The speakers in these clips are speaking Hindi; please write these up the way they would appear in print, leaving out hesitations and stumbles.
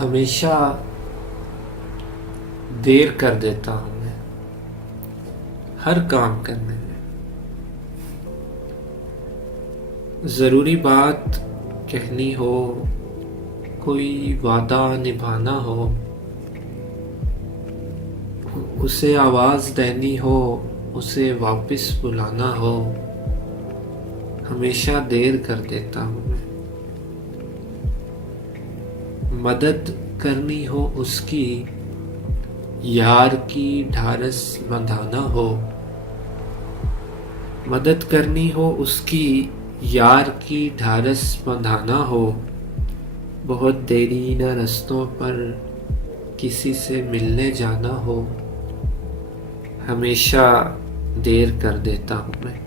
हमेशा देर कर देता हूँ मैं हर काम करने में। ज़रूरी बात कहनी हो, कोई वादा निभाना हो, उसे आवाज़ देनी हो, उसे वापस बुलाना हो, हमेशा देर कर देता हूँ मैं। मदद करनी हो उसकी, यार की ढारस बंधाना हो, मदद करनी हो उसकी, यार की ढारस बंधाना हो, बहुत देरी न रस्तों पर किसी से मिलने जाना हो, हमेशा देर कर देता हूँ मैं।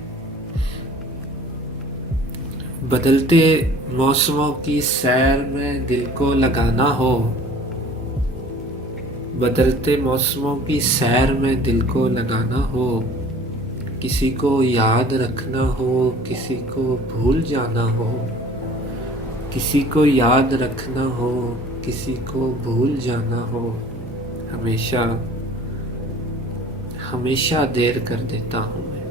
बदलते मौसमों की सैर में दिल को लगाना हो, बदलते मौसमों की सैर में दिल को लगाना हो, किसी को याद रखना हो, किसी को भूल जाना हो, किसी को याद रखना हो, किसी को भूल जाना हो, हमेशा हमेशा देर कर देता हूँ मैं।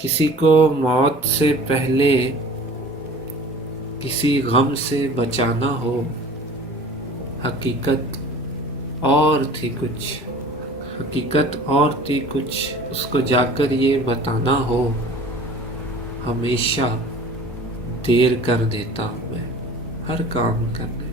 किसी को मौत से पहले किसी गम से बचाना हो, हकीकत और थी कुछ, हकीकत और थी कुछ, उसको जाकर ये बताना हो, हमेशा देर कर देता हूँ मैं हर काम करने।